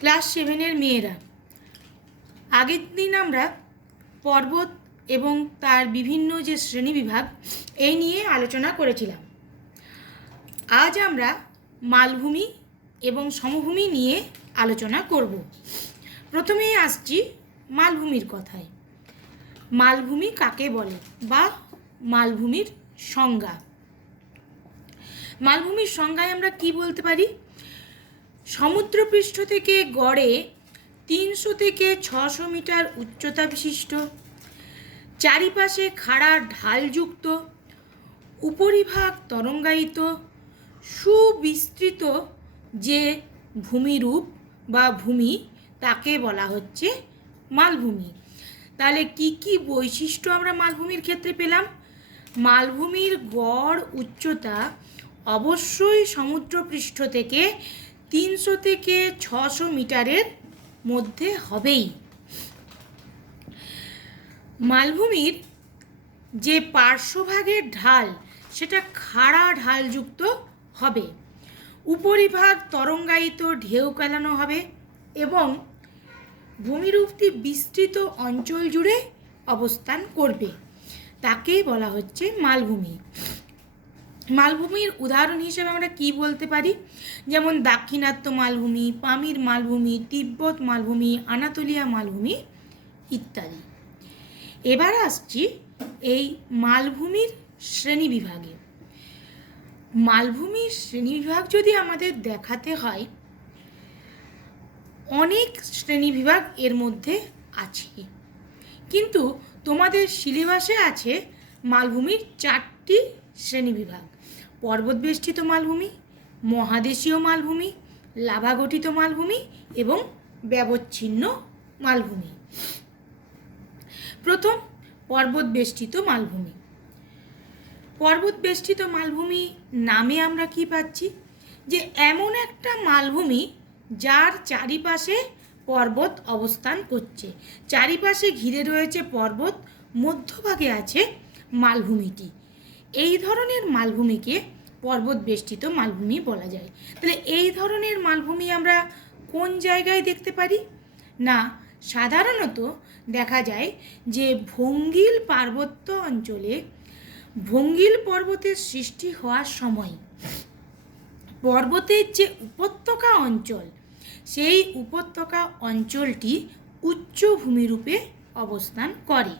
Class 7-এর মেয়েরা, আগের দিন আমরা পর্বত এবং তার বিভিন্ন যে শ্রেণীবিভাগ এই নিয়ে আলোচনা করেছিলাম। আজ আমরা মালভূমি এবং সমভূমি নিয়ে আলোচনা করব। প্রথমেই আসছি মালভূমির কথায়। মালভূমি কাকে বলে বা মালভূমির সংজ্ঞা। মালভূমির সংজ্ঞায় আমরা কি বলতে পারি? সমুদ্রপৃষ্ঠ থেকে গড়ে 300 থেকে 600 মিটার উচ্চতা বিশিষ্ট, চারিপাশে খাড়া ঢালযুক্ত, উপরিভাগ তরঙ্গায়িত, সুবিস্তৃত যে ভূমিরূপ বা ভূমি তাকে বলা হচ্ছে মালভূমি। তাহলে কি কি বৈশিষ্ট্য আমরা মালভূমির ক্ষেত্রে পেলাম? মালভূমির গড় উচ্চতা অবশ্যই সমুদ্রপৃষ্ঠ থেকে 300 থেকে 600 মিটারের মধ্যে হবেই। মালভূমির যে পার্শ্বভাগের ঢাল সেটা খাড়া ঢালযুক্ত হবে, উপরিভাগ তরঙ্গায়িত ঢেউ খেলানো হবে এবং ভূমিরূপটি বিস্তৃত অঞ্চল জুড়ে অবস্থান করবে, তাকেই বলা হচ্ছে মালভূমি। মালভূমির উদাহরণ হিসেবে আমরা কি বলতে পারি? যেমন দাক্ষিণাত্য মালভূমি, পামির মালভূমি, তিব্বত মালভূমি, আনাতোলিয়া মালভূমি ইত্যাদি। এবার আসছি এই মালভূমির শ্রেণীবিভাগে। মালভূমির শ্রেণীবিভাগ যদি আমাদের দেখাতে হয়, অনেক শ্রেণীবিভাগ এর মধ্যে আছে, কিন্তু তোমাদের সিলেবাসে আছে মালভূমির 4টি শ্রেণীবিভাগ: পর্বতবেষ্টিত মালভূমি, মহাদেশীয় মালভূমি, লাভা গঠিত মালভূমি এবং ব্যবচ্ছিন্ন মালভূমি। প্রথম, পর্বতবেষ্টিত মালভূমি। পর্বতবেষ্টিত মালভূমি নামে আমরা কি পাচ্ছি? যে এমন একটা মালভূমি যার চারিপাশে পর্বত অবস্থান করছে, চারিপাশে ঘিরে রয়েছে পর্বত, মধ্যভাগে আছে মালভূমিটি। এই ধরনের মালভূমিকে পর্বতবেষ্টিত মালভূমি বলা যায়। তাহলে এই ধরনের মালভূমি আমরা কোন জায়গায় দেখতে পারি? না, সাধারণত দেখা যায় যে ভঙ্গিল পার্বত্য অঞ্চলে ভঙ্গিল পর্বতের সৃষ্টি হওয়ার সময় পর্বতের যে উপত্যকা অঞ্চল, সেই উপত্যকা অঞ্চলটি উচ্চভূমিরূপে অবস্থান করে।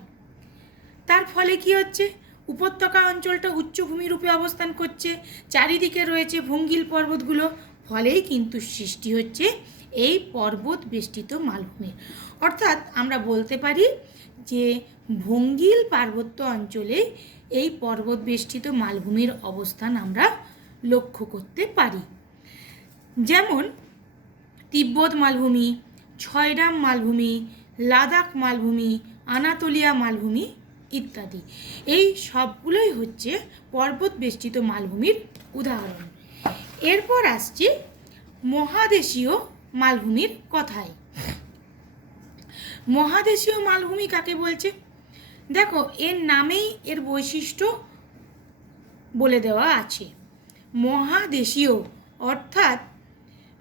তার ফলে কি হচ্ছে? উপত্যকা অঞ্চলটা উচ্চভূমিরূপে অবস্থান করছে, চারিদিকে রয়েছে ভঙ্গিল পর্বতগুলো, ফলেই কিন্তু সৃষ্টি হচ্ছে এই পর্বত বেষ্টিত মালভূমি। অর্থাৎ আমরা বলতে পারি যে ভঙ্গিল পার্বত্য অঞ্চলে এই পর্বত বেষ্টিত মালভূমির অবস্থান আমরা লক্ষ্য করতে পারি। যেমন তিব্বত মালভূমি, ছয়রাম মালভূমি, লাদাখ মালভূমি, আনাতোলিয়া মালভূমি ইত্যাদি। এই সবগুলোই হচ্ছে পর্বত বেষ্টিত মালভূমির উদাহরণ। এরপর আসছে মহাদেশীয় মালভূমির কথায়। মহাদেশীয় মালভূমি কাকে বলছে? দেখো, এর নামেই এর বৈশিষ্ট্য বলে দেওয়া আছে। মহাদেশীয় অর্থাৎ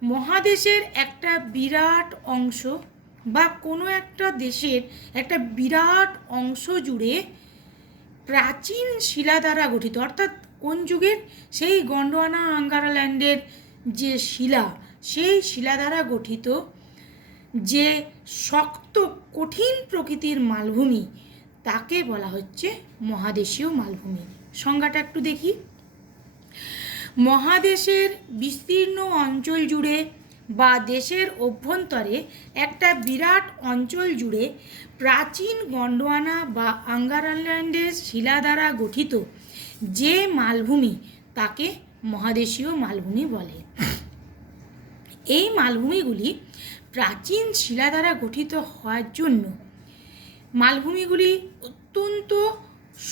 মহাদেশের একটা বিরাট অংশ বা কোনো একটা দেশের একটা বিরাট অংশ জুড়ে প্রাচীন শিলা দ্বারা গঠিত, অর্থাৎ কোন যুগের? সেই গন্ডোয়ানা আঙ্গারাল্যান্ডের যে শিলা, সেই শিলা দ্বারা গঠিত যে শক্ত কঠিন প্রকৃতির মালভূমি, তাকে বলা হচ্ছে মহাদেশীয় মালভূমি। সংজ্ঞাটা একটু দেখি। মহাদেশের বিস্তীর্ণ অঞ্চল জুড়ে বা দেশের অভ্যন্তরে একটা বিরাট অঞ্চল জুড়ে প্রাচীন গন্ডোয়ানা বা আঙ্গারাল্যান্ডের শিলা দ্বারা গঠিত যে মালভূমি, তাকে মহাদেশীয় মালভূমি বলে। এই মালভূমিগুলি প্রাচীন শিলা দ্বারা গঠিত হওয়ার জন্য মালভূমিগুলি অত্যন্ত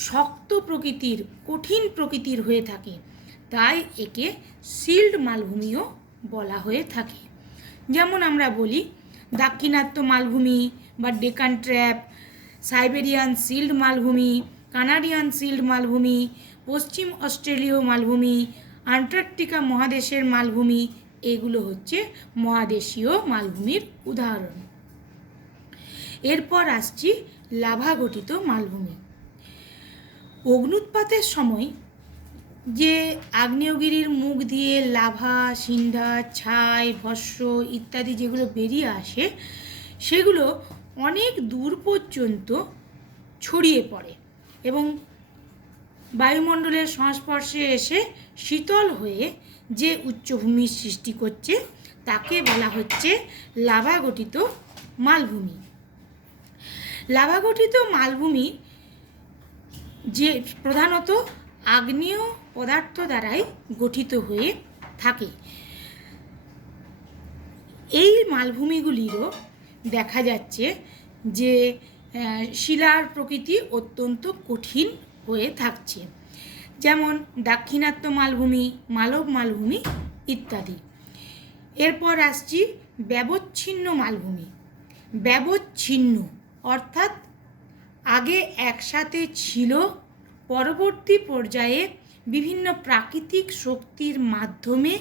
শক্ত প্রকৃতির, কঠিন প্রকৃতির হয়ে থাকে, তাই একে সিল্ড মালভূমিও বলা হয়ে থাকে। যেমন আমরা বলি দাক্ষিণাত্য মালভূমি বা ডেকান ট্র্যাপ, সাইবেরিয়ান সিল্ড মালভূমি, কানাডিয়ান সিল্ড মালভূমি, পশ্চিম অস্ট্রেলীয় মালভূমি, আন্টার্কটিকা মহাদেশের মালভূমি, এগুলো হচ্ছে মহাদেশীয় মালভূমির উদাহরণ। এরপর আসছি লাভা গঠিত মালভূমি। অগ্ন্যুৎপাতের সময় যে আগ্নেয়গিরির মুখ দিয়ে লাভা, সিন্ধা, ছাই, ভস্ম ইত্যাদি যেগুলো বেরিয়ে আসে সেগুলো অনেক দূর পর্যন্ত ছড়িয়ে পড়ে এবং বায়ুমণ্ডলের সংস্পর্শে এসে শীতল হয়ে যে উচ্চভূমির সৃষ্টি করছে তাকে বলা হচ্ছে লাভা গঠিত মালভূমি। লাভা গঠিত মালভূমি যে প্রধানত আগ্নেয় পদার্থ দ্বারাই গঠিত হয়ে থাকে। এই মালভূমিগুলিরও দেখা যাচ্ছে যে শিলার প্রকৃতি অত্যন্ত কঠিন হয়ে থাকছে, যেমন দাক্ষিণাত্য মালভূমি, মালব মালভূমি ইত্যাদি। এরপর আসছি ব্যবচ্ছিন্ন মালভূমি। ব্যবচ্ছিন্ন অর্থাৎ আগে একসাথে ছিল, পরবর্তী পর্যায়ে বিভিন্ন প্রাকৃতিক শক্তির মাধ্যমে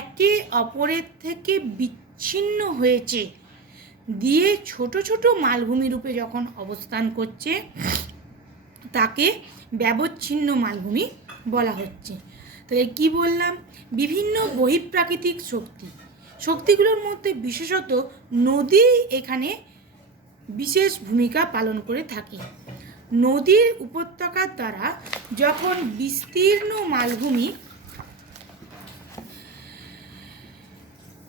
একে অপরের থেকে বিচ্ছিন্ন হয়েছে, দিয়ে ছোট ছোট মালভূমি রূপে যখন অবস্থান করছে তাকে ব্যবচ্ছিন্ন মালভূমি বলা হচ্ছে। তাহলে কি বললাম? বিভিন্ন বহিঃপ্রাকৃতিক শক্তিগুলোর মধ্যে বিশেষত নদী এখানে বিশেষ ভূমিকা পালন করে থাকে। নদীর উপত্যকার দ্বারা যখন বিস্তীর্ণ মালভূমি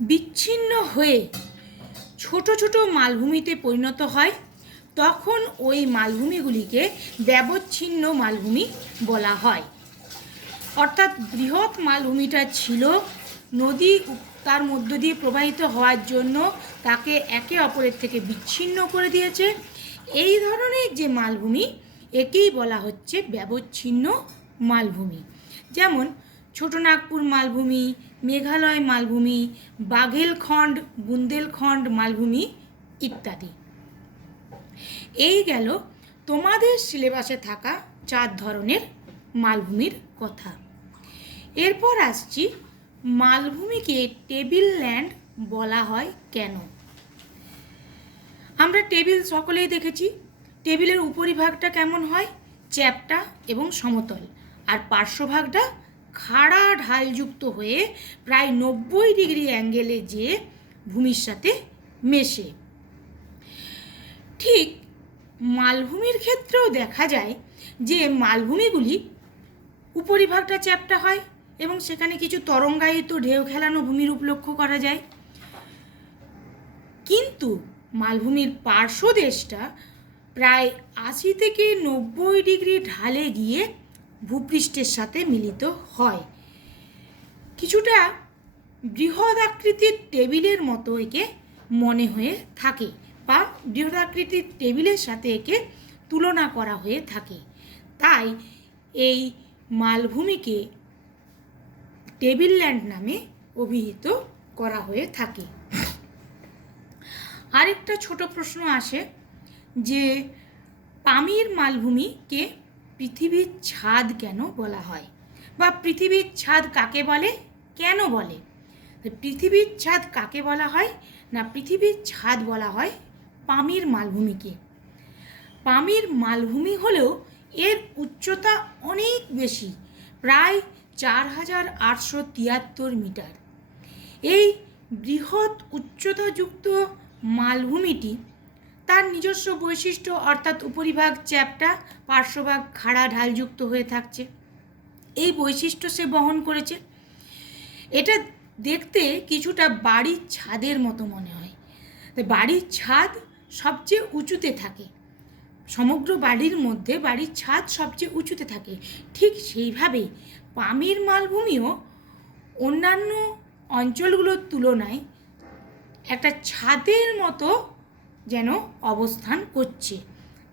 বিচ্ছিন্ন হয়ে ছোট ছোট মালভূমিতে পরিণত হয় তখন ওই মালভূমিগুলিকে ব্যবচ্ছিন্ন মালভূমি বলা হয়। অর্থাৎ বৃহৎ মালভূমিটা ছিল, নদী তার মধ্য দিয়ে প্রবাহিত হওয়ার জন্য তাকে একে অপরের থেকে বিচ্ছিন্ন করে দিয়েছে। এই ধরনের যে মালভূমি একেই বলা হচ্ছে ব্যবচ্ছিন্ন মালভূমি। যেমন ছোটনাগপুর মালভূমি, মেঘালয় মালভূমি, বাঘেলখণ্ড, বুন্দেলখণ্ড মালভূমি ইত্যাদি। এই গেল তোমাদের সিলেবাসে থাকা 4 ধরনের মালভূমির কথা। এরপর আসছি মালভূমিকে টেবিল ল্যান্ড বলা হয় কেন। আমরা টেবিল সকলেই দেখেছি। টেবিলের উপরিভাগটা কেমন হয়? চ্যাপ্টা এবং সমতল, আর পার্শ্বভাগটা খাড়া ঢালযুক্ত হয়ে প্রায় 90 ডিগ্রি অ্যাঙ্গেলে যে ভূমির সাথে মেশে। ঠিক মালভূমির ক্ষেত্রেও দেখা যায় যে মালভূমিগুলি উপরিভাগটা চ্যাপ্টা হয় এবং সেখানে কিছু তরঙ্গায়িত ঢেউ খেলানো ভূমিরূপ লক্ষ্য করা যায়। কিন্তু মালভূমির পার্শ্বদেশটা প্রায় 80 থেকে 90 ডিগ্রি ঢালে গিয়ে ভূপৃষ্ঠের সাথে মিলিত হয়। কিছুটা বৃহদাকৃতির টেবিলের মতো একে মনে হয়ে থাকে বা বৃহদাকৃতির টেবিলের সাথে একে তুলনা করা হয়ে থাকে। তাই এই মালভূমিকে টেবিল ল্যান্ড নামে অভিহিত করা হয়ে থাকে। আরেকটা ছোট প্রশ্ন আসে যে পামির মালভূমিকে পৃথিবীর ছাদ কেন বলা হয়, বা পৃথিবীর ছাদ কাকে বলে, কেন বলে? পৃথিবীর ছাদ কাকে বলা হয় না, পৃথিবীর ছাদ বলা হয় পামির মালভূমিকে। পামির মালভূমি হলেও এর উচ্চতা অনেক বেশি, প্রায় 4873 মিটার। এই বৃহৎ উচ্চতাযুক্ত মালভূমিটি তার নিজস্ব বৈশিষ্ট্য, অর্থাৎ উপরিভাগ চ্যাপ্টা, পার্শ্বভাগ খাড়া ঢালযুক্ত হয়ে থাকছে, এই বৈশিষ্ট্য সে বহন করেছে। এটা দেখতে কিছুটা বাড়ির ছাদের মতো মনে হয়। বাড়ির ছাদ সবচেয়ে উঁচুতে থাকে, সমগ্র বাড়ির মধ্যে বাড়ির ছাদ সবচেয়ে উঁচুতে থাকে। ঠিক সেইভাবে পামির মালভূমিও অন্যান্য অঞ্চলগুলোর তুলনায় একটা ছাদের মতো যেন অবস্থান করছে,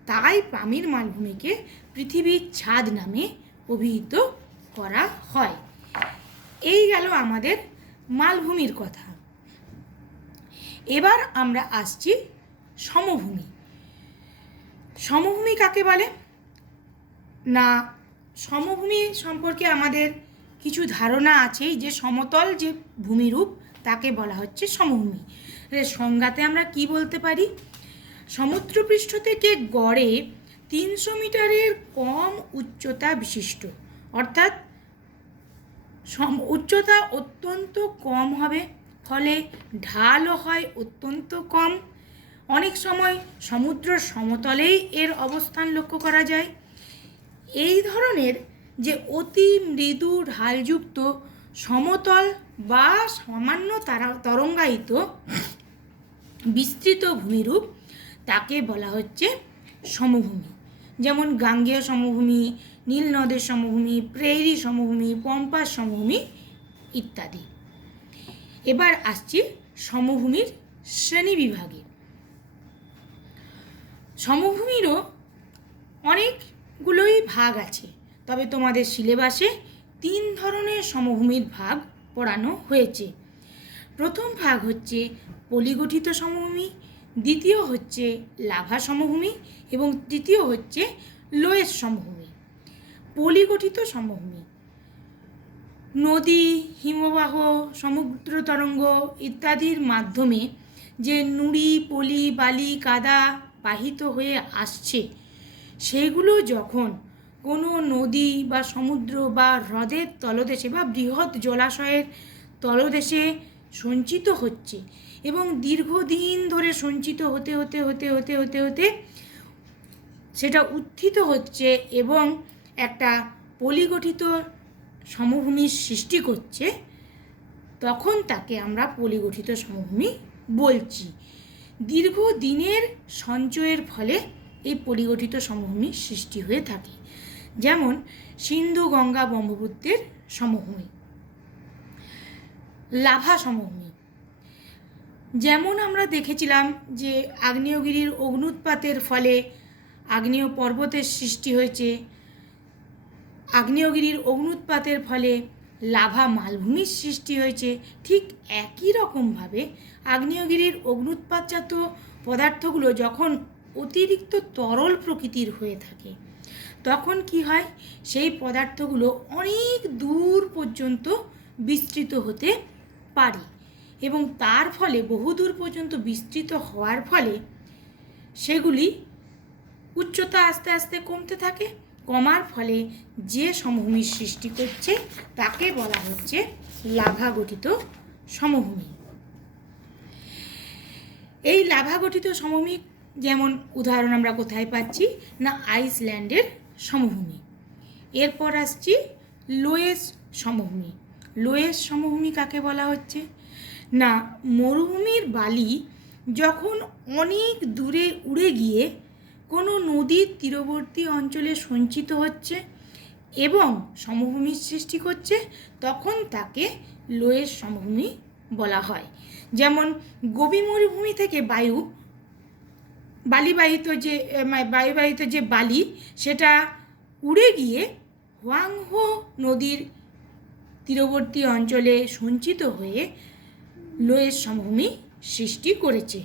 তাই পামির মালভূমিকে পৃথিবীর ছাদ নামে অভিহিত করা হয়। এই গেল আমাদের মালভূমির কথা। এবার আমরা আসছি সমভূমি। সমভূমি কাকে বলে না, সমভূমি সম্পর্কে আমাদের কিছু ধারণা আছেই যে সমতল যে ভূমিরূপ তাকে বলা হচ্ছে সমভূমি। সংজ্ঞাতে আমরা কি বলতে পারি? সমুদ্রপৃষ্ঠ থেকে গড়ে 300 মিটারের কম উচ্চতা বিশিষ্ট, অর্থাৎ উচ্চতা অত্যন্ত কম হবে, ফলে ঢালও হয় অত্যন্ত কম। অনেক সময় সমুদ্র সমতলেই এর অবস্থান লক্ষ্য করা যায়। এই ধরনের যে অতি মৃদু ঢালযুক্ত সমতল বা সামান্য তরঙ্গায়িত বিস্তৃত ভূমিরূপ তাকে বলা হচ্ছে সমভূমি। যেমন গাঙ্গেয় সমভূমি, নীল নদের সমভূমি, প্রেরি সমভূমি, পম্পাস সমভূমি ইত্যাদি। এবার আসছি সমভূমির শ্রেণী বিভাগে। সমভূমিরও অনেকগুলোই ভাগ আছে, তবে তোমাদের সিলেবাসে 3 ধরনের সমভূমির ভাগ পড়ানো হয়েছে। প্রথম ভাগ হচ্ছে পলিগঠিত সমভূমি, দ্বিতীয় হচ্ছে লাভা সমভূমি এবং তৃতীয় হচ্ছে লোয়েস সমভূমি। পলিগঠিত সমভূমি নদী, হিমবাহ, সমুদ্র তরঙ্গ ইত্যাদির মাধ্যমে যে নুড়ি, পলি, বালি, কাদা বাহিত হয়ে আসছে, সেগুলো যখন কোনো নদী বা সমুদ্র বা হ্রদের তলদেশে বা বৃহৎ জলাশয়ের তলদেশে সঞ্চিত হচ্ছে এবং দীর্ঘদিন ধরে সঞ্চিত হতে হতে হতে হতে হতে হতে সেটা উত্থিত হচ্ছে এবং একটা পলিগঠিত সমভূমির সৃষ্টি করছে, তখন তাকে আমরা পলিগঠিত সমভূমি বলছি। দীর্ঘদিনের সঞ্চয়ের ফলে এই পলিগঠিত সমভূমির সৃষ্টি হয়ে থাকে। যেমন সিন্ধু গঙ্গা ব্রহ্মপুত্রের সমভূমি। লাভা সমভূমি, যেমন আমরা দেখেছিলাম যে আগ্নেয়গিরির অগ্ন্যুৎপাতের ফলে আগ্নেয় পর্বতের সৃষ্টি হয়েছে, আগ্নেয়গিরির অগ্ন্যুৎপাতের ফলে লাভা মালভূমির সৃষ্টি হয়েছে। ঠিক একই রকমভাবে আগ্নেয়গিরির অগ্ন্যুৎপাতজাত পদার্থগুলো যখন অতিরিক্ত তরল প্রকৃতির হয়ে থাকে, তখন কি হয়, সেই পদার্থগুলো অনেক দূর পর্যন্ত বিস্তৃত হতে পারে এবং তার ফলে বহুদূর পর্যন্ত বিস্তৃত হওয়ার ফলে সেগুলি উচ্চতা আস্তে আস্তে কমতে থাকে। কমার ফলে যে সমভূমির সৃষ্টি করছে তাকে বলা হচ্ছে লাভা গঠিত সমভূমি। এই লাভা গঠিত সমভূমি যেমন উদাহরণ আমরা কোথায় পাচ্ছি না, আইসল্যান্ডের সমভূমি। এরপর আসছি লোয়েস সমভূমি। লোয়েস সমভূমি কাকে বলা হচ্ছে না, মরুভূমির বালি যখন অনেক দূরে উড়ে গিয়ে কোনো নদীর তীরবর্তী অঞ্চলে সঞ্চিত হচ্ছে এবং সমভূমির সৃষ্টি করছে, তখন তাকে লোয়েস সমভূমি বলা হয়। যেমন গোবি মরুভূমি থেকে বায়ুবাহিত যে বালি সেটা উড়ে গিয়ে হোয়াংহো নদীর তীরবর্তী অঞ্চলে সঞ্চিত হয়ে লোয়েস সমভূমি সৃষ্টি করেছে।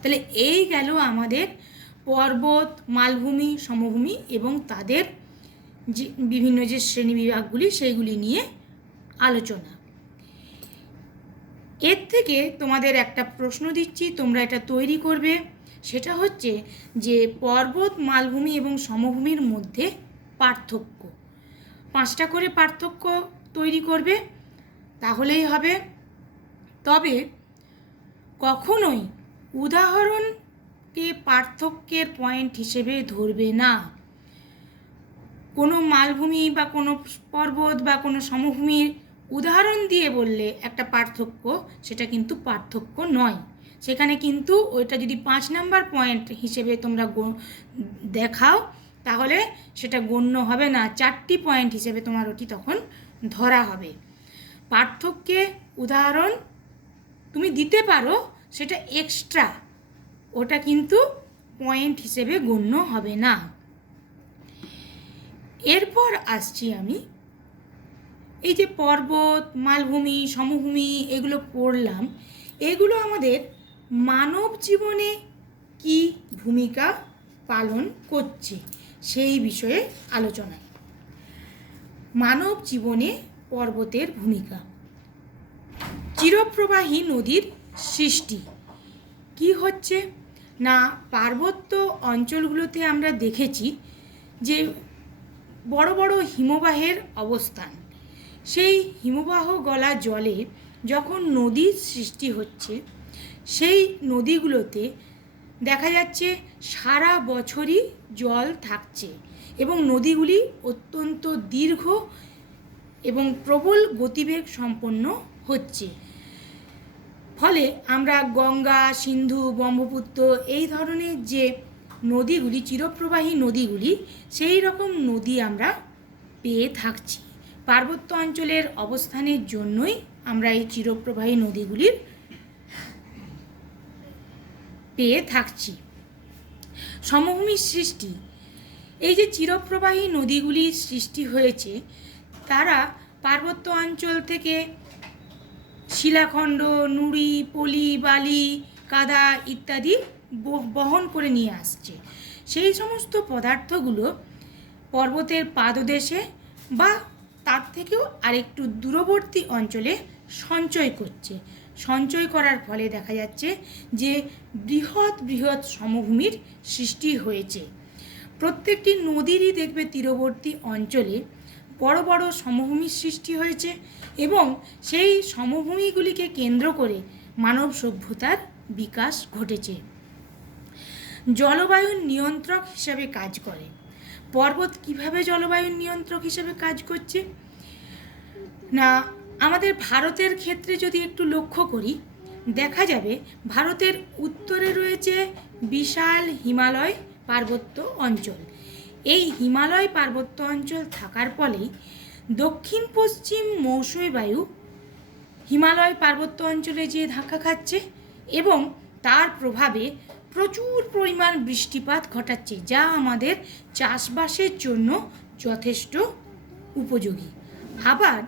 তাহলে এই গেল আমাদের পর্বত, মালভূমি, সমভূমি এবং তাদের যে বিভিন্ন যে শ্রেণীবিভাগগুলি সেইগুলি নিয়ে আলোচনা। এর থেকে তোমাদের একটা প্রশ্ন দিচ্ছি, তোমরা এটা তৈরি করবে। সেটা হচ্ছে যে পর্বত, মালভূমি এবং সমভূমির মধ্যে পার্থক্য। 5টা করে পার্থক্য তৈরি করবে, তাহলেই হবে। তবে কখনোই উদাহরণকে পার্থক্যের পয়েন্ট হিসেবে ধরবে না। কোনো মালভূমি বা কোনো পর্বত বা কোনো সমভূমির উদাহরণ দিয়ে বললে একটা পার্থক্য, সেটা কিন্তু পার্থক্য নয়। সেখানে কিন্তু ওইটা যদি 5 নাম্বার পয়েন্ট হিসেবে তোমরা দেখাও, তাহলে সেটা গণ্য হবে না। 4টি পয়েন্ট হিসেবে তোমার ওটি তখন ধরা হবে। পার্থক্যে উদাহরণ তুমি দিতে পারো, সেটা এক্সট্রা, ওটা কিন্তু পয়েন্ট হিসেবে গণ্য হবে না। এরপর আসছি আমি, এই যে পর্বত, মালভূমি, সমভূমি এগুলো পড়লাম, এগুলো আমাদের মানব জীবনে কি ভূমিকা পালন করছে সেই বিষয়ে আলোচনা। মানব জীবনে পর্বতের ভূমিকা। চিরপ্রবাহী নদীর সৃষ্টি কি হচ্ছে না, পার্বত্য অঞ্চলগুলোতে আমরা দেখেছি যে বড় বড় হিমবাহের অবস্থান। সেই হিমবাহ গলা জলে যখন নদীর সৃষ্টি হচ্ছে, সেই নদীগুলোতে দেখা যাচ্ছে সারা বছরই জল থাকছে এবং নদীগুলি অত্যন্ত দীর্ঘ এবং প্রবল গতিবেগ সম্পন্ন হচ্ছে। ফলে আমরা গঙ্গা, সিন্ধু, ব্রহ্মপুত্র এই ধরনের যে নদীগুলি, চিরপ্রবাহী নদীগুলি, সেই রকম নদী আমরা পেয়ে থাকছি। পার্বত্য অঞ্চলের অবস্থানের জন্যই আমরা এই চিরপ্রবাহী নদীগুলির পেয়ে থাকছি। সমভূমির সৃষ্টি, এই যে চিরপ্রবাহী নদীগুলির সৃষ্টি হয়েছে, তারা পার্বত্য অঞ্চল থেকে শিলাখণ্ড, নুড়ি, পলি, বালি, কাদা ইত্যাদি বহন করে নিয়ে আসছে। সেই সমস্ত পদার্থগুলো পর্বতের পাদদেশে বা তার থেকেও আরেকটু দূরবর্তী অঞ্চলে সঞ্চয় করছে। সঞ্চয় করার ফলে দেখা যাচ্ছে যে বৃহৎ বৃহৎ সমভূমির সৃষ্টি হয়েছে। প্রত্যেকটি নদীরই দেখবে তীরবর্তী অঞ্চলে বড় বড় সমভূমির সৃষ্টি হয়েছে এবং সেই সমভূমিগুলিকে কেন্দ্র করে মানব সভ্যতার বিকাশ ঘটেছে। জলবায়ুর নিয়ন্ত্রক হিসাবে কাজ করে। পর্বত কিভাবে জলবায়ুর নিয়ন্ত্রক হিসাবে কাজ করছে না, আমাদের ভারতের ক্ষেত্রে যদি একটু লক্ষ্য করি, দেখা যাবে ভারতের উত্তরে রয়েছে বিশাল হিমালয় পার্বত্য অঞ্চল। এই হিমালয় পার্বত্য অঞ্চল থাকার ফলেই দক্ষিণ পশ্চিম মৌসুমী বায়ু হিমালয় পার্বত্য অঞ্চলে যেয়ে ধাক্কা খাচ্ছে এবং তার প্রভাবে প্রচুর পরিমাণ বৃষ্টিপাত ঘটাচ্ছে, যা আমাদের চাষবাসের জন্য যথেষ্ট উপযোগী। আবার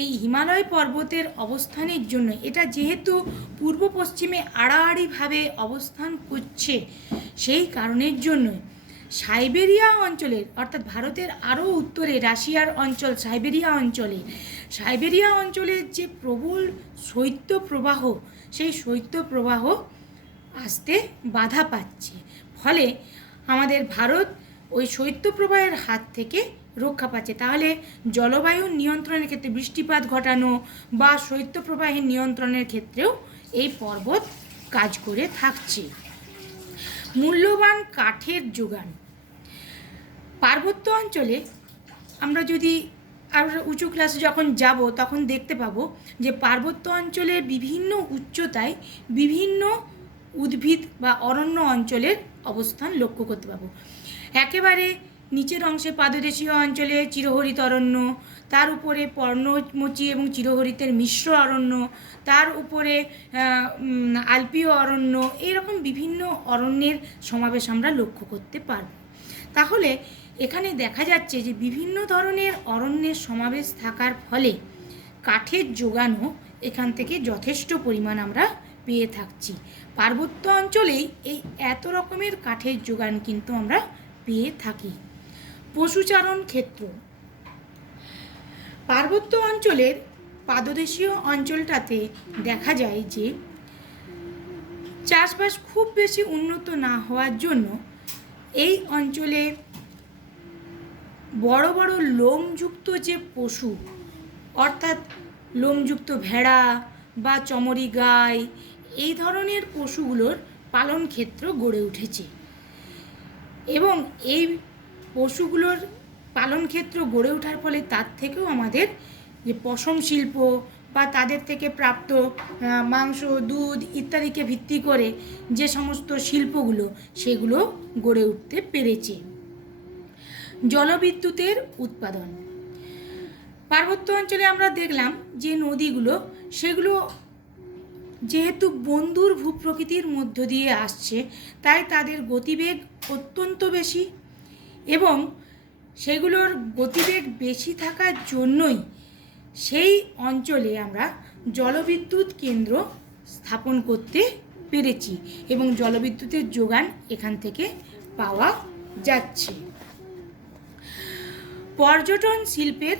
এই হিমালয় পর্বতের অবস্থানের জন্য, এটা যেহেতু পূর্ব পশ্চিমে আড়াআড়িভাবে অবস্থান করছে, সেই কারণের জন্য সাইবেরিয়া অঞ্চলের, অর্থাৎ ভারতের আরও উত্তরে রাশিয়ার অঞ্চল সাইবেরিয়া অঞ্চলের যে প্রবল শৈত্যপ্রবাহ, সেই শৈত্যপ্রবাহ আসতে বাধা পাচ্ছে। ফলে আমাদের ভারত ওই শৈত্যপ্রবাহের হাত থেকে রক্ষা পাচ্ছে। তাহলে জলবায়ু নিয়ন্ত্রণের ক্ষেত্রে, বৃষ্টিপাত ঘটানো বা শৈত্যপ্রবাহের নিয়ন্ত্রণের ক্ষেত্রেও এই পর্বত কাজ করে থাকছে। মূল্যবান কাঠের যোগান, পার্বত্য অঞ্চলে আমরা যদি উঁচু ক্লাসে যখন যাব তখন দেখতে পাবো যে পার্বত্য অঞ্চলে বিভিন্ন উচ্চতায় বিভিন্ন উদ্ভিদ বা অরণ্য অঞ্চলের অবস্থান লক্ষ্য করতে পাবো। একেবারে নিচের অংশে পাদদেশীয় অঞ্চলে চিরহরিত অরণ্য, তার উপরে পর্ণমোচী এবং চিরহরিতের মিশ্র অরণ্য, তার উপরে আলপীয় অরণ্য, এইরকম বিভিন্ন অরণ্যের সমাবেশ আমরা লক্ষ্য করতে পারব। তাহলে এখানে দেখা যাচ্ছে যে বিভিন্ন ধরনের অরণ্যের সমাবেশ থাকার ফলে কাঠের যোগানও এখান থেকে যথেষ্ট পরিমাণ আমরা পেয়ে থাকছি। পার্বত্য অঞ্চলেই এই এত রকমের কাঠের যোগান কিন্তু আমরা পেয়ে থাকি। পশুচারণ ক্ষেত্র, পার্বত্য অঞ্চলের পাদদেশীয় অঞ্চলটাতে দেখা যায় যে চাষবাস খুব বেশি উন্নত না হওয়ার জন্য এই অঞ্চলে বড় বড় লোমযুক্ত যে পশু, অর্থাৎ লোমযুক্ত ভেড়া বা চমরি গাই, এই ধরনের পশুগুলোর পালন ক্ষেত্র গড়ে উঠেছে এবং এই পশুগুলোর পালন ক্ষেত্র গড়ে ওঠার ফলে তার থেকেও আমাদের যে পশম শিল্প বা তাদের থেকে প্রাপ্ত মাংস, দুধ ইত্যাদিকে ভিত্তি করে যে সমস্ত শিল্পগুলো, সেগুলো গড়ে উঠতে পেরেছে। জলবিদ্যুতের উৎপাদন, পার্বত্য অঞ্চলে আমরা দেখলাম যে নদীগুলো, সেগুলো যেহেতু বন্ধুর ভূপ্রকৃতির মধ্য দিয়ে আসছে, তাই তাদের গতিবেগ অত্যন্ত বেশি এবং সেগুলোর গতিবেগ বেশি থাকার জন্যই সেই অঞ্চলে আমরা জলবিদ্যুৎ কেন্দ্র স্থাপন করতে পেরেছি এবং জলবিদ্যুতের যোগান এখান থেকে পাওয়া যাচ্ছে। পর্যটন শিল্পের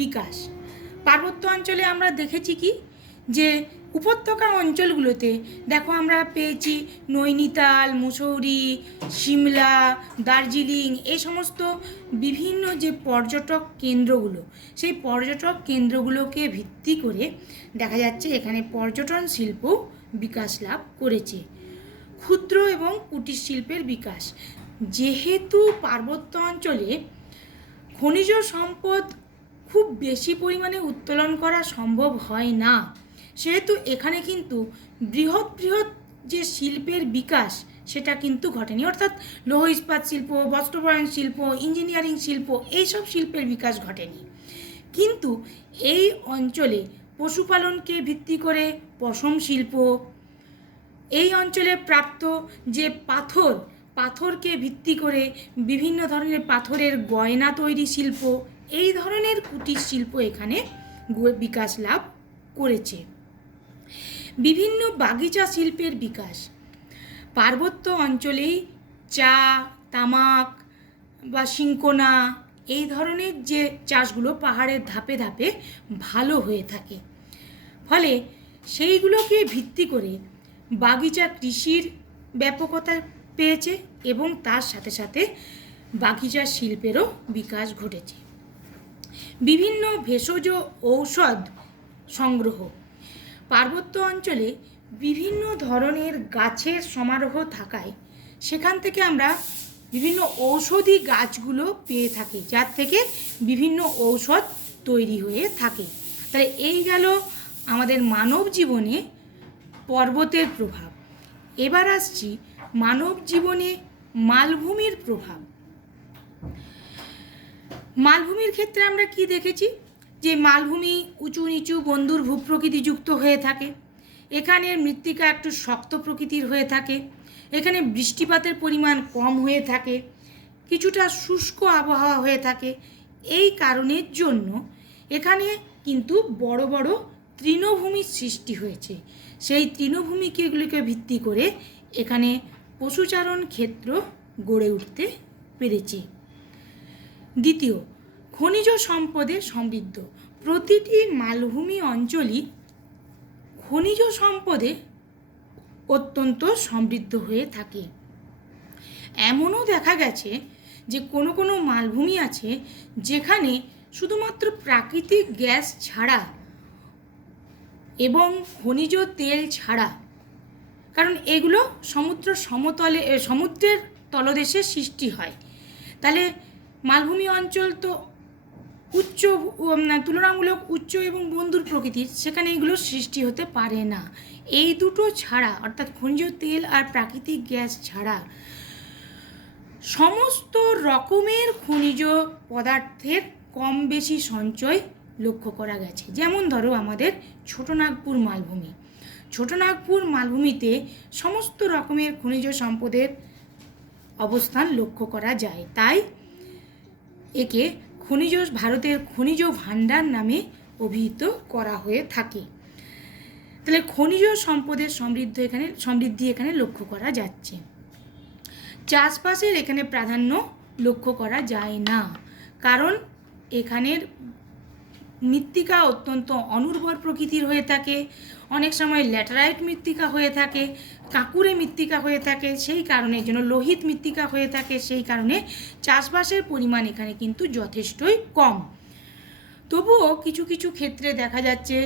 বিকাশ, পার্বত্য অঞ্চলে আমরা দেখেছি কি যে উপত্যকা অঞ্চলগুলোতে দেখো আমরা পেয়েছি নৈনিতাল, মুসৌরি, সিমলা, দার্জিলিং, এই সমস্ত বিভিন্ন যে পর্যটক কেন্দ্রগুলো, সেই পর্যটক কেন্দ্রগুলোকে ভিত্তি করে দেখা যাচ্ছে এখানে পর্যটন শিল্প বিকাশ লাভ করেছে। ক্ষুদ্র এবং কুটির শিল্পের বিকাশ, যেহেতু পার্বত্য অঞ্চলে খনিজ সম্পদ খুব বেশি পরিমাণে উত্তোলন করা সম্ভব হয় না, সেহেতু এখানে কিন্তু বৃহৎ বৃহৎ যে শিল্পের বিকাশ সেটা কিন্তু ঘটেনি। অর্থাৎ লৌহ ইস্পাত শিল্প, বস্ত্রবয়ন শিল্প, ইঞ্জিনিয়ারিং শিল্প, এইসব শিল্পের বিকাশ ঘটেনি। কিন্তু এই অঞ্চলে পশুপালনকে ভিত্তি করে পশম শিল্প, এই অঞ্চলে প্রাপ্ত যে পাথরকে ভিত্তি করে বিভিন্ন ধরনের পাথরের গয়না তৈরি শিল্প, এই ধরনের কুটির শিল্প এখানে বিকাশ লাভ করেছে। বিভিন্ন বাগিচা শিল্পের বিকাশ, পার্বত্য অঞ্চলেই চা, তামাক বা সিংকোনা, এই ধরনের যে চাষগুলো পাহাড়ের ধাপে ধাপে ভালো হয়ে থাকে, ফলে সেইগুলোকে ভিত্তি করে বাগিচা কৃষির ব্যাপকতা পেয়েছে এবং তার সাথে সাথে বাগিচা শিল্পেরও বিকাশ ঘটেছে। বিভিন্ন ভেষজ ঔষধ সংগ্রহ, পার্বত্য অঞ্চলে বিভিন্ন ধরনের গাছের সমারোহ থাকায় সেখান থেকে আমরা বিভিন্ন ঔষধি গাছগুলো পেয়ে থাকি, যার থেকে বিভিন্ন ঔষধ তৈরি হয়ে থাকে। তাহলে এই গেল আমাদের মানব জীবনে পর্বতের প্রভাব। এবার আসছি মানব জীবনে মালভূমির প্রভাব। মালভূমির ক্ষেত্রে আমরা কি দেখেছি, যে মালভূমি উঁচু নিচু বন্ধুর ভূপ্রকৃতিযুক্ত হয়ে থাকে। এখানের মৃত্তিকা একটু শক্ত প্রকৃতির হয়ে থাকে, এখানে বৃষ্টিপাতের পরিমাণ কম হয়ে থাকে, কিছুটা শুষ্ক আবহাওয়া হয়ে থাকে। এই কারণের জন্য এখানে কিন্তু বড় বড় তৃণভূমির সৃষ্টি হয়েছে। সেই তৃণভূমিকেগুলিকে ভিত্তি করে এখানে পশুচারণ ক্ষেত্র গড়ে উঠতে পেরেছে। দ্বিতীয়, খনিজ সম্পদে সমৃদ্ধ। প্রতিটি মালভূমি অঞ্চলই খনিজ সম্পদে অত্যন্ত সমৃদ্ধ হয়ে থাকে। এমনও দেখা গেছে যে কোনো কোনো মালভূমি আছে যেখানে শুধুমাত্র প্রাকৃতিক গ্যাস ছাড়া এবং খনিজ তেল ছাড়া, কারণ এগুলো সমুদ্রের তলদেশে সৃষ্টি হয়, তাহলে মালভূমি অঞ্চল তো তুলনামূলক উচ্চ এবং বন্ধুর প্রকৃতির, সেখানে এগুলো সৃষ্টি হতে পারে না। এই দুটো ছাড়া, অর্থাৎ খনিজ তেল আর প্রাকৃতিক গ্যাস ছাড়া সমস্ত রকমের খনিজ পদার্থের কম বেশি সঞ্চয় লক্ষ্য করা গেছে। যেমন ধরো আমাদের ছোটনাগপুর মালভূমি, ছোটনাগপুর মালভূমিতে সমস্ত রকমের খনিজ সম্পদের অবস্থান লক্ষ্য করা যায়, তাই একে ভারতের খনিজ ভাণ্ডার নামে অভিহিত করা হয়ে থাকে। তাহলে খনিজ সম্পদের সমৃদ্ধি এখানে লক্ষ্য করা যাচ্ছে। চাষবাসের এখানে প্রাধান্য লক্ষ্য করা যায় না, কারণ এখানের মৃত্তিকা অত্যন্ত অনুর্বর প্রকৃতির হয়ে থাকে, অনেক সময় ল্যাটেরাইট মৃত্তিকা হয়ে থাকে, কাঁকুরে মৃত্তিকা হয়ে থাকে, সেই কারণে যেন লোহিত মৃত্তিকা হয়ে থাকে, সেই কারণে চাষবাসের পরিমাণ এখানে কিন্তু যথেষ্টই কম। তবুও কিছু কিছু ক্ষেত্রে দেখা যাচ্ছে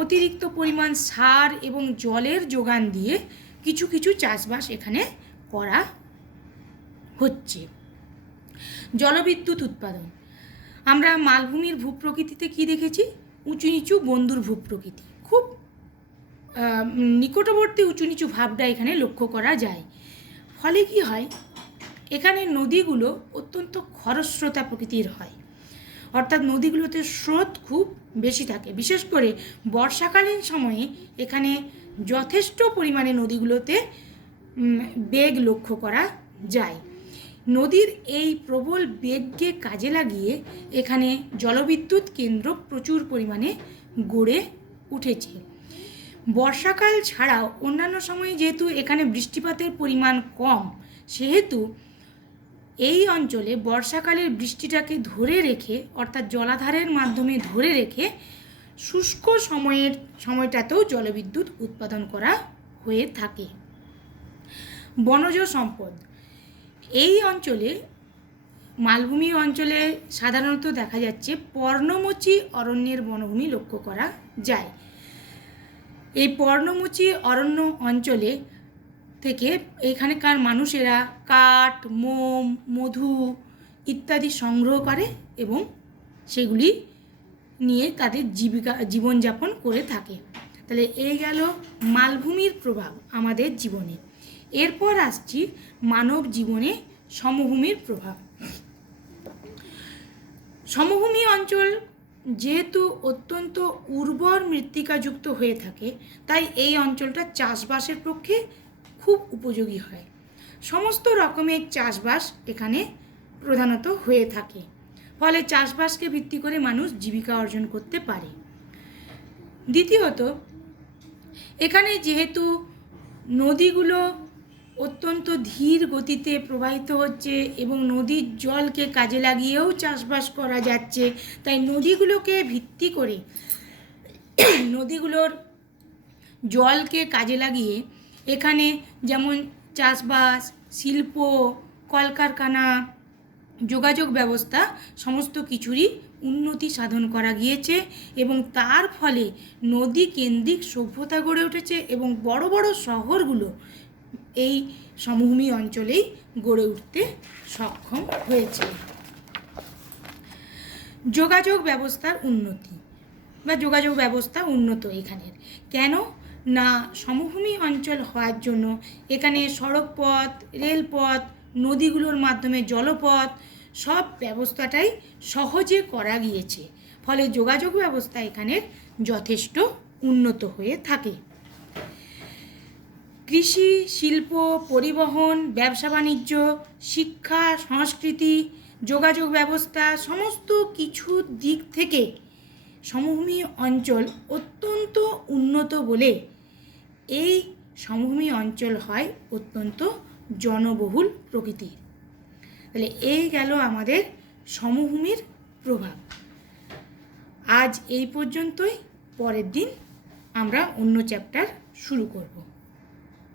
অতিরিক্ত পরিমাণ সার এবং জলের যোগান দিয়ে কিছু কিছু চাষবাস এখানে করা হচ্ছে। জলবিদ্যুৎ উৎপাদন, আমরা মালভূমির ভূপ্রকৃতিতে কি দেখেছি, উঁচু নিচু বন্ধুর ভূপ্রকৃতি, খুব নিকটবর্তী উঁচু নিচু ভাবটা এখানে লক্ষ্য করা যায়। ফলে কি হয়, এখানে নদীগুলো অত্যন্ত খরস্রোতা প্রকৃতির হয়, অর্থাৎ নদীগুলোতে স্রোত খুব বেশি থাকে। বিশেষ করে বর্ষাকালীন সময়ে এখানে যথেষ্ট পরিমাণে নদীগুলোতে বেগ লক্ষ্য করা যায়। নদীর এই প্রবল বেগকে কাজে লাগিয়ে এখানে জলবিদ্যুৎ কেন্দ্র প্রচুর পরিমাণে গড়ে উঠেছে। বর্ষাকাল ছাড়াও অন্যান্য সময়ে যেহেতু এখানে বৃষ্টিপাতের পরিমাণ কম, সেহেতু এই অঞ্চলে বর্ষাকালের বৃষ্টিটাকে ধরে রেখে, অর্থাৎ জলাধারের মাধ্যমে ধরে রেখে শুষ্ক সময়টাতেও জলবিদ্যুৎ উৎপাদন করা হয়ে থাকে। বনজ সম্পদ। এই অঞ্চলে, মালভূমি অঞ্চলে সাধারণত দেখা যাচ্ছে পর্ণমোচী অরণ্যের বনভূমি লক্ষ্য করা যায়। এই পর্ণমোচী অরণ্য অঞ্চলে থেকে এখানকার মানুষেরা কাঠ, মোম, মধু ইত্যাদি সংগ্রহ করে এবং সেগুলি নিয়ে তাদের জীবনযাপন করে থাকে। তাহলে এই গেল মালভূমির প্রভাব আমাদের জীবনে। এরপর আসছি মানব জীবনে সমভূমির প্রভাব। সমভূমি অঞ্চল যেহেতু অত্যন্ত উর্বর মৃত্তিকাযুক্ত হয়ে থাকে, তাই এই অঞ্চলটা চাষবাসের পক্ষে খুব উপযোগী হয়। সমস্ত রকমের চাষবাস এখানে প্রধানত হয়ে থাকে, ফলে চাষবাসকে ভিত্তি করে মানুষ জীবিকা অর্জন করতে পারে। দ্বিতীয়ত, এখানে যেহেতু নদীগুলো অত্যন্ত ধীর গতিতে প্রবাহিত হচ্ছে এবং নদীর জলকে কাজে লাগিয়েও চাষবাস করা যাচ্ছে, তাই নদীগুলোকে ভিত্তি করে, নদীগুলোর জলকে কাজে লাগিয়ে এখানে যেমন চাষবাস, শিল্প, কলকারখানা, যোগাযোগ ব্যবস্থা সমস্ত কিছুরই উন্নতি সাধন করা গিয়েছে এবং তার ফলে নদী কেন্দ্রিক সভ্যতা গড়ে উঠেছে এবং বড় বড় শহরগুলো এই সমভূমি অঞ্চলেই গড়ে উঠতে সক্ষম হয়েছে। যোগাযোগ ব্যবস্থার উন্নতি বা যোগাযোগ ব্যবস্থা উন্নত এখানের। কেন না, সমভূমি অঞ্চল হওয়ার জন্য এখানে সড়কপথ, রেলপথ, নদীগুলোর মাধ্যমে জলপথ সব ব্যবস্থাটাই সহজে করা গিয়েছে, ফলে যোগাযোগ ব্যবস্থা এখানের যথেষ্ট উন্নত হয়ে থাকে। কৃষি, শিল্প, পরিবহন, ব্যবসা বাণিজ্য, শিক্ষা, সংস্কৃতি, যোগাযোগ ব্যবস্থা সমস্ত কিছু দিক থেকে সমভূমি অঞ্চল অত্যন্ত উন্নত বলে এই সমভূমি অঞ্চল হয় অত্যন্ত জনবহুল প্রকৃতির। তাহলে এই গেল আমাদের সমভূমির প্রভাব। আজ এই পর্যন্তই, পরের দিন আমরা অন্য চ্যাপ্টার শুরু করব।